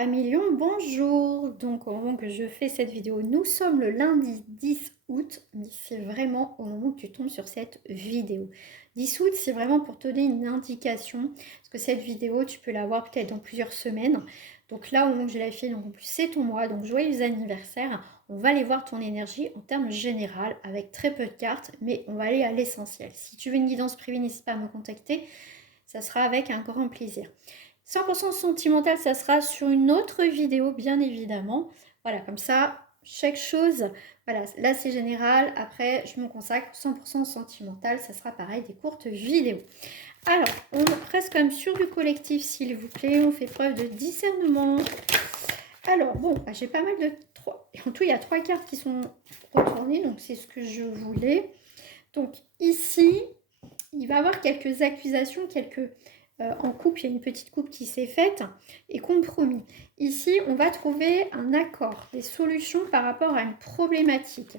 Amélion, bonjour. Donc au moment que je fais cette vidéo, nous sommes le lundi 10 août, mais c'est vraiment au moment que tu tombes sur cette vidéo. 10 août, c'est vraiment pour te donner une indication, parce que cette vidéo, tu peux la voir peut-être dans plusieurs semaines. Donc là, au moment que je la fais, donc en plus c'est ton mois, donc joyeux anniversaire. On va aller voir ton énergie en termes général, avec très peu de cartes, mais on va aller à l'essentiel. Si tu veux une guidance privée, n'hésite pas à me contacter, ça sera avec un grand plaisir. 100% sentimental, ça sera sur une autre vidéo, bien évidemment. Voilà, comme ça, chaque chose, voilà, là c'est général. Après, je me consacre 100% sentimental, ça sera pareil, des courtes vidéos. Alors, on reste quand même sur du collectif, s'il vous plaît. On fait preuve de discernement. Alors, bon, bah, j'ai pas mal de... En tout, il y a 3 cartes qui sont retournées, donc c'est ce que je voulais. Donc, ici, il va y avoir quelques accusations, en couple, il y a une petite coupe qui s'est faite, et compromis. Ici, on va trouver un accord, des solutions par rapport à une problématique.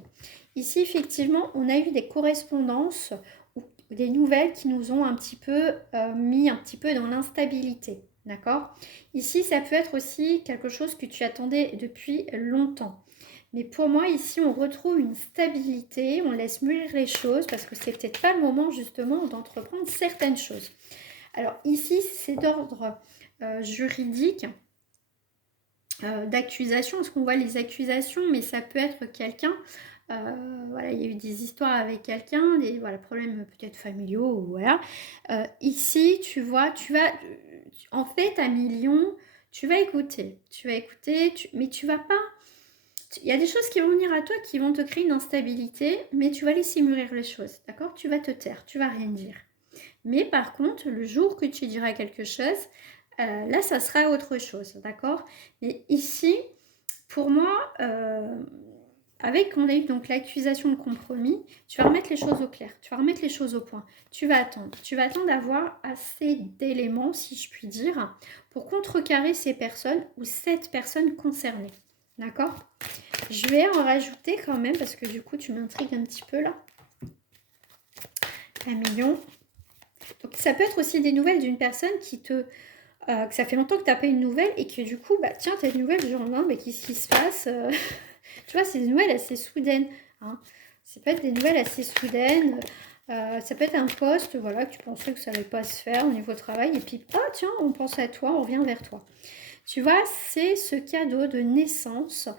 Ici, effectivement, on a eu des correspondances ou des nouvelles qui nous ont un petit peu mis un petit peu dans l'instabilité. D'accord? Ici, ça peut être aussi quelque chose que tu attendais depuis longtemps. Mais pour moi, ici, on retrouve une stabilité, on laisse mûrir les choses parce que c'est peut-être pas le moment justement d'entreprendre certaines choses. Alors ici, c'est d'ordre juridique, d'accusation, parce qu'on voit les accusations, mais ça peut être quelqu'un, voilà, il y a eu des histoires avec quelqu'un, des voilà, problèmes peut-être familiaux, ou voilà. Ici, tu vois, en fait, à million, tu vas écouter, mais tu vas pas il y a des choses qui vont venir à toi qui vont te créer une instabilité, mais tu vas laisser mûrir les choses, d'accord? Tu vas te taire, tu vas rien dire. Mais par contre, le jour que tu diras quelque chose, là, ça sera autre chose, d'accord? Mais ici, pour moi, on a eu donc l'accusation de compromis, tu vas remettre les choses au clair, tu vas remettre les choses au point. Tu vas attendre d'avoir assez d'éléments, si je puis dire, pour contrecarrer ces personnes ou cette personne concernée, d'accord? Je vais en rajouter quand même parce que du coup tu m'intrigues un petit peu là. 1 million. Donc ça peut être aussi des nouvelles d'une personne que ça fait longtemps que tu n'as pas une nouvelle et que du coup, bah tiens, tu as une nouvelle du jour au lendemain, mais qu'est-ce qui se passe? Tu vois, c'est des nouvelles assez soudaines. Hein. Ça peut être des nouvelles assez soudaines. Ça peut être un poste, voilà, que tu pensais que ça n'allait pas se faire au niveau travail. Et puis, ah tiens, on pense à toi, on revient vers toi. Tu vois, c'est ce cadeau de naissance,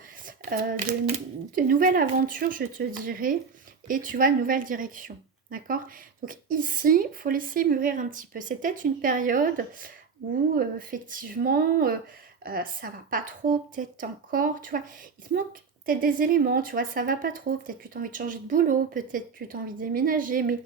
de nouvelles aventures, je te dirais, et tu vois, une nouvelle direction. D'accord? Donc ici, il faut laisser mûrir un petit peu. C'est peut-être une période où, effectivement, ça va pas trop, peut-être encore, tu vois. Il te manque peut-être des éléments, tu vois, ça va pas trop. Peut-être que tu as envie de changer de boulot, peut-être que tu as envie de déménager, mais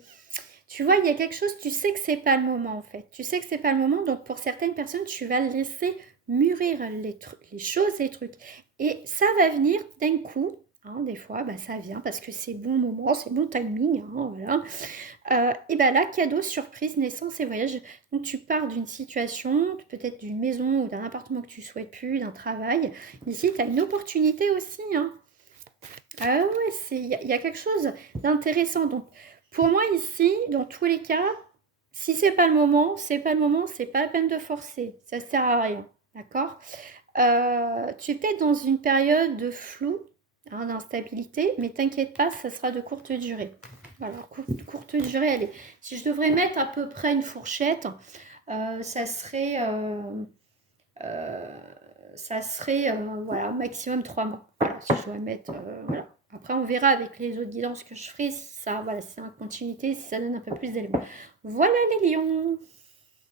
tu vois, il y a quelque chose, tu sais que c'est pas le moment en fait. Tu sais que c'est pas le moment, donc pour certaines personnes, tu vas laisser mûrir les choses, les trucs. Et ça va venir d'un coup. Hein, des fois, bah, ça vient parce que c'est bon moment, c'est bon timing. Hein, voilà. Et bien là, cadeau, surprise, naissance et voyage. Donc tu pars d'une situation, peut-être d'une maison ou d'un appartement que tu souhaites plus, d'un travail. Ici, tu as une opportunité aussi. Hein. Ah ouais, il y a quelque chose d'intéressant. Donc, pour moi, ici, dans tous les cas, si c'est pas le moment, c'est pas le moment, c'est pas la peine de forcer. Ça sert à rien. D'accord? Tu es peut-être dans une période de flou, hein, d'instabilité, mais t'inquiète pas, ça sera de courte durée. Voilà, courte durée, allez. Si je devrais mettre à peu près une fourchette, ça serait, euh, voilà, maximum 3 mois. Voilà, si je dois mettre, voilà. Après, on verra avec les autres guidances que je ferai si ça, voilà, si c'est en continuité, si ça donne un peu plus d'éléments. Voilà les lions.